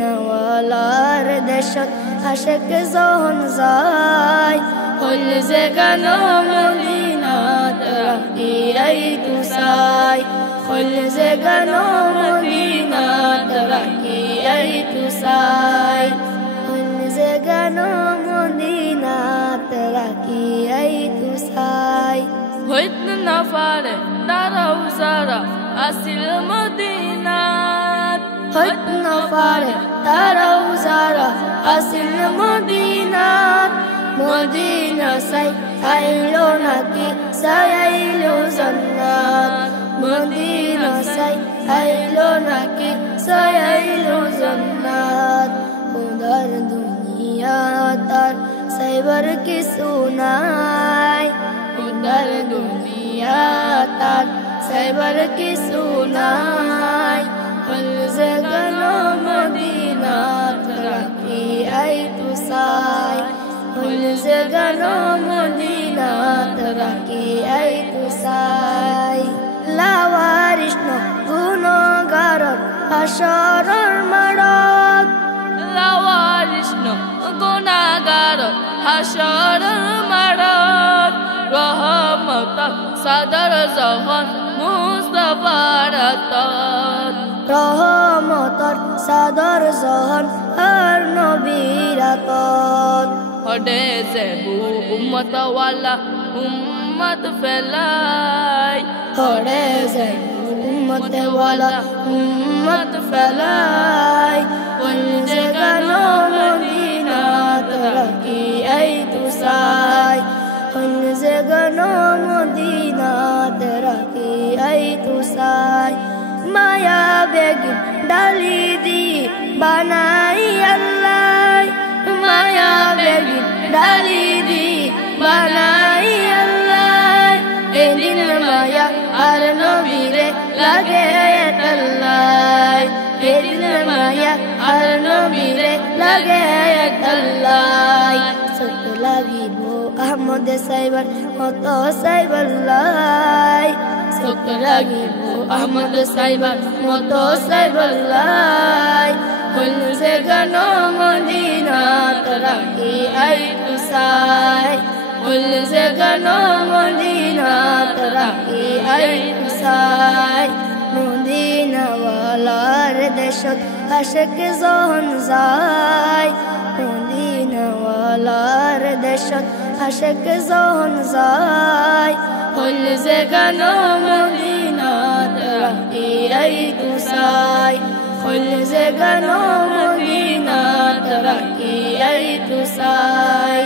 মদিনাওয়ালার দেশত আশেক যখন যায় হল যে গান মদিনাত রাখিয়াই তুসাই হল যে গান মদিনাত রাখিয়াই তুসাই হল যে গান মদিনাত রাখিয়াই তুসাই হইত না পারে তারাও যারা আসিল মদিনাত হইত না পারে তারাও যারা আসিল মদিনাত মদিনা সাই আইলো নাকি সাইলো জান্নাত মদিনা সাই আইলো নাকি সাইলো জান্নাত উদার দুনিয়া তার সাইবার কিছু নাই উদার দুনিয়া তার সাইবার কিছু নাই হল যে গান মদিনাত রাখিয়াই তুসাই হল যে গান মদিনাত রাখিয়াই তুসাই লাওয়ারিস গুণগার হাসরর মাড়ত লাওয়ারিস গুণাগার হাসরর মাড়ত রহমত সাদর জহন মুস্তাফার আতত রহমতর সাদর জহন হর নবীর আতত হডে যে উম্মত ওয়ালা উম্মত ফেলাই হরে যে উম্মত ওয়ালা উম্মত ফেলাই হল যে গান মদিনাত রাখিয়াই তুসাই হল যে গান মদিনাত রাখিয়াই তুসাই মায়া বেগিন ডালি দি বানাই আল্লাহ মায়া বেগিন ডালি দি বানাই আল্লাহ এদিন মায়া আর নবীরে লাগে আল্লাহ এদিন মায়া আর নবীরে লাগে আল্লাহ সত লাগিব আহমদ সাইবার মত সাইবার লাই সত লাগিব আহমদ সাইবার মত সাইবার লাই হল যে গান মদিনাত রাখিয়াই তুসাই হল যে গান মদিনাত রাখিয়াই তুসাই মদিনাওয়ালার দেশত আশেক যখন যায় মদিনাওয়ালার দেশত আশেক যখন যায় হল যে গান মদিনাত রাখিয়াই তুসাই হল যে গান মদিনাত রাখিয়াই তুসাই